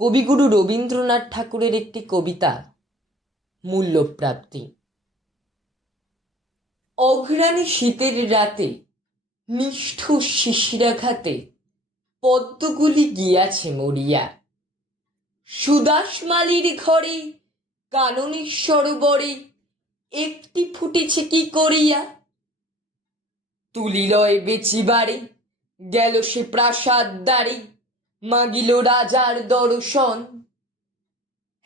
কবিগুরু রবীন্দ্রনাথ ঠাকুরের একটি কবিতা মূল্যপ্রাপ্তি। অঘ্রাণে শীতের রাতে নিষ্ঠুর শিশিরাঘাতে পদ্মগুলি গিয়াছে মরিয়া। সুদাসমালির ঘরে কাননের সরোবরে একটি ফুটেছে কি করিয়া। তুলিলয় বেচিবারে গেল সে প্রাসাদ দ্বারে, মাগিল রাজার দর্শন।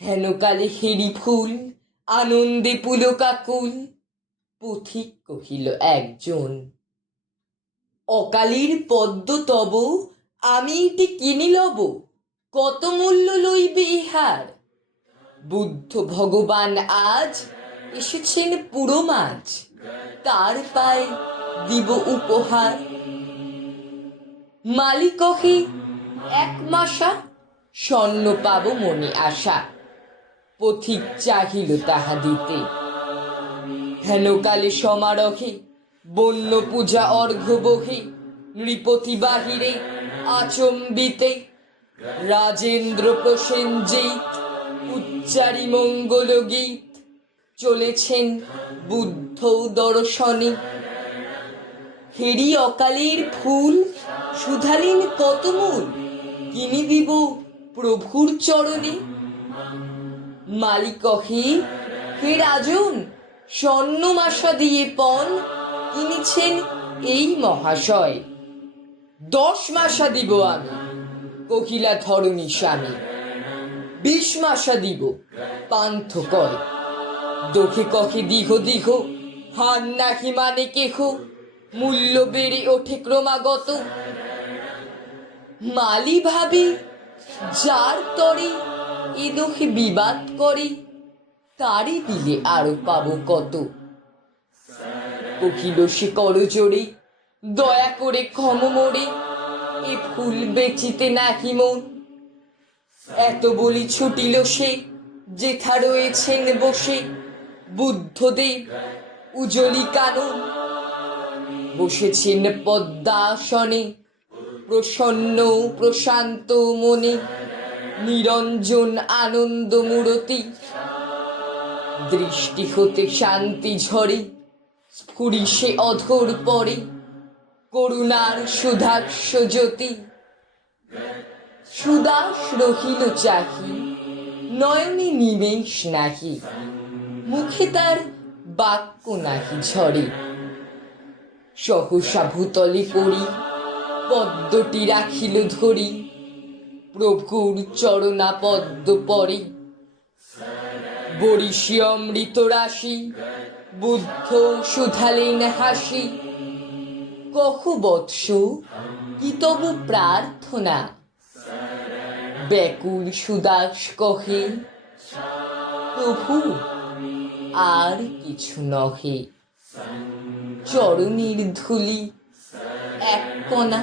হেনকালে হেরি ফুল আনন্দে পুলকাকুল, পথিক কহিল একজন, অকালের পদ্ম তব আমি এটি কিনি লব, কত মূল্য লইবে ইহার। বুদ্ধ ভগবান আজ এসেছেন পুরো মাঝ, তার পায়ে দিব উপহার। মালি কহে এক মাসা স্বর্ণ পাব মনে আশা, পথিক চাহিল তাহা দিতে। হেনকালে সমারোহে বন্য পূজা অর্ঘ্য বহে, নৃপতি বাহিরে আচম্বিতে। রাজেন্দ্র প্রসেনজিৎ উচ্চারি মঙ্গল গীত, চলেছেন বুদ্ধ দর্শনে। হেরি অকালের ফুল শুধালেন কত মূল, কিনি দিব প্রভুর চরণে। মালি কহে হে রাজন, স্বর্ণ মাসা দিয়ে পণ কিনেছেন এই মহাশয়। 10 মাসা দিব আমি, কহিলা ধরণী স্বামী। 20 মাসা দিব পান্থ কয়, দোহে কহে দিঘ দিঘ, হার নাহি মানে কেহ, মূল্য বেড়ে ওঠে ক্রমাগত। মালি ভাবে যার তরে এ দোহে বিবাদ করে, তারে দিলে আরো পাবো কত। কহিল সে করজোড়ে দয়া করে ক্ষম মোরে, এ ফুল বেচিতে নাহি মন। এত বলি ছুটিল সে যেথা রয়েছেন বসে, বুদ্ধদেব উজলি কানন। বসেছেন পদ্মাসনে প্রসন্ন প্রশান্ত মনে, নিরঞ্জন আনন্দ মূরতি। দৃষ্টি হতে শান্তি ঝরে স্ফুরিষে অধর পরে, করুণার সুধাক্ষ জ্যোতি। সুদাস রহিল চাহি নয়নে নিমেষ নাহি, মুখে তার বাক্য নাহি ঝরে। সহসা ভূতলে পড়ি পদ্মটি রাখিল ধরি, প্রভুর চরণা পদ্ম পরে। বরিশি অমৃত রাশি বুদ্ধ শুধালেন হাসি, কহ বৎস কি তব প্রার্থনা। ব্যাকুল সুদাস কহে প্রভু আর কিছু নহে, চরণের ধূলি এক কণা।